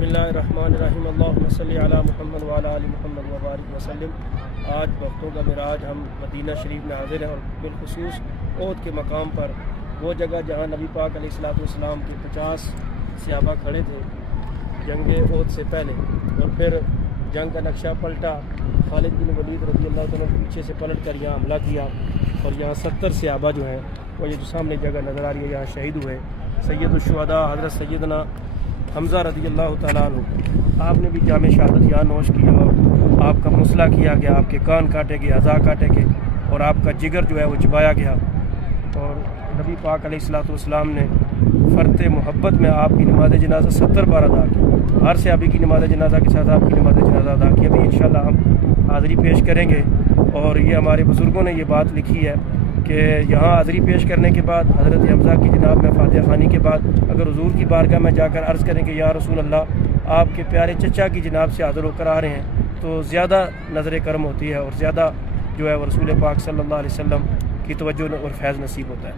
بسم اللہ الرحمن الرحیم اللہم صلی علی محمد وعلی آل محمد وبارک وسلم۔ آج وقتوں کا معراج ہم مدینہ شریف میں حاضر ہیں، اور بالخصوص احد کے مقام پر، وہ جگہ جہاں نبی پاک علیہ السلام کے 50 صحابہ کھڑے تھے جنگ احد سے پہلے، اور پھر جنگ کا نقشہ پلٹا، خالد بن ولید رضی اللہ تعالیٰ پیچھے سے پلٹ کر یہاں حملہ کیا، اور یہاں 70 صحابہ جو ہیں وہ یہ جو سامنے جگہ نظر آ رہی ہے یہاں شہید ہوئے۔ سید الشہداء حضرت سیدنا حمزہ رضی اللہ تعالیٰ عنہ، آپ نے بھی جام شہادت یہاں نوش کیا، اور آپ کا مسئلہ کیا گیا، آپ کے کان کاٹے گئے، اعضاء کاٹے گئے، اور آپ کا جگر جو ہے وہ چبایا گیا، اور نبی پاک علیہ السلام نے فرط محبت میں آپ کی نماز جنازہ 70 بار ادا کی، ہر صحابی کی نماز جنازہ کے ساتھ آپ کی نماز جنازہ ادا کی۔ ابھی انشاءاللہ ہم حاضری پیش کریں گے، اور یہ ہمارے بزرگوں نے یہ بات لکھی ہے کہ یہاں حاضری پیش کرنے کے بعد حضرت حمزہ کی جناب میں فاتحہ خوانی کے بعد اگر حضور کی بارگاہ میں جا کر عرض کریں کہ یا رسول اللہ، آپ کے پیارے چچا کی جناب سے حاضر ہو کر آ رہے ہیں، تو زیادہ نظر کرم ہوتی ہے، اور زیادہ جو ہے وہ رسول پاک صلی اللہ علیہ وسلم کی توجہ اور فیض نصیب ہوتا ہے۔